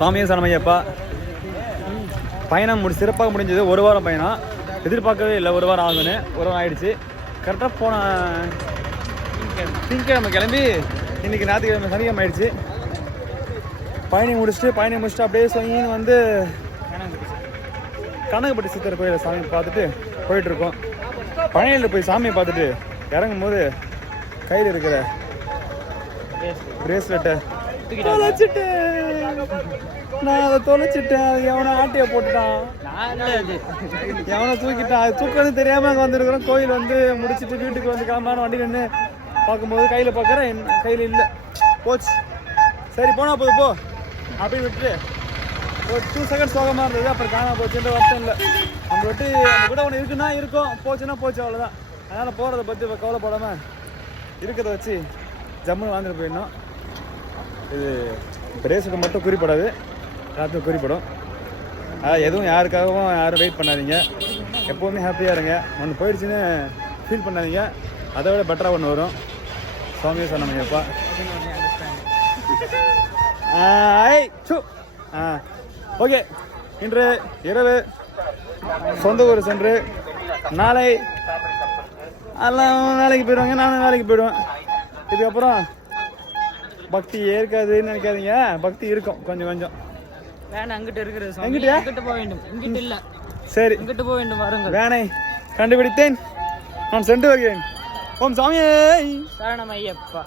சாமியே சரணமையப்பா. பயணம் சிறப்பாக முடிஞ்சது. ஒரு வாரம் பயணம், எதிர்பார்க்கவே இல்லை ஒரு வாரம் ஆகுன்னு. ஒரு வாரம் ஆயிடுச்சு. கரெக்டாக போன திங்கக்கிழமை கிளம்பி இன்னைக்கு ஞாயிற்றுக்கிழமை சனிக்கிழமை ஆயிடுச்சு. பயணம் முடிச்சுட்டு அப்படியே சொங்கின்னு வந்து கனகப்பட்டி சித்தர் கோயிலை சாமி பார்த்துட்டு போயிட்டு இருக்கோம். பழனியில் போய் சாமியை பார்த்துட்டு இறங்கும் போது கையில் இருக்கிற பிரேஸ்லெட்டை நான் அதை தொலைச்சிட்டேன். எவனை ஆட்டையை போட்டுட்டான், எவனை தூக்கிட்டான். அது தூக்கம் தெரியாம அங்கே வந்துருக்குறோம். கோயில் வந்து முடிச்சுட்டு வீட்டுக்கு வந்து கிளம்பான வண்டி நின்று பார்க்கும்போது கையில் பார்க்குறேன், கையில் இல்லை, போச்சு. சரி போனா போது போ அப்படின்னு விட்டுட்டு ஒரு 2 செகண்ட் சோகமாக இருந்தது. அப்புறம் காணாம போச்சுன்ற வருத்தம் இல்லை. நம்ம விட்டு அந்த கூட ஒன்று இருக்குன்னா இருக்கும், போச்சுன்னா போச்சு, அவ்வளோதான். அதனால் போகிறத பற்றி இப்போ கவலைப்படாமல் இருக்கிறத வச்சு ஜம்முன்னு வாழ்ந்துட்டு போயிடணும். இது பிரேஸுக்கு மட்டும் குறிப்படாது, எல்லாத்துக்கும் குறிப்பிடும். எதுவும் யாருக்காகவும் யாரும் வெயிட் பண்ணாதீங்க. எப்போவுமே ஹாப்பியாக இருங்க. ஒன்று போயிடுச்சுன்னு ஃபீல் பண்ணாதீங்க. அதை விட பெட்டராக ஒன்று வரும். சுவாமியே சரணமையப்பா. ஓகே, இன்று இரவு சொந்த ஊர் சென்று நாளை எல்லாம் வேலைக்கு போயிடுவாங்க, நானும் வேலைக்கு போயிடுவேன். இதுக்கப்புறம் பக்தி ஏற்காதுன்னு நினைக்காதீங்க, பக்தி இருக்கும் கொஞ்சம் கொஞ்சம். வேணை அங்கிட்ட இருக்கிறது, அங்கிட்ட போக வேண்டும், இங்கிட்ட இல்ல. சரி, அங்கிட்ட போக வேண்டும். வாருங்கள். வேனை கண்டுபிடித்தேன், நான் சென்று வருகிறேன். ஓம் சாமியே சரணமையப்பா.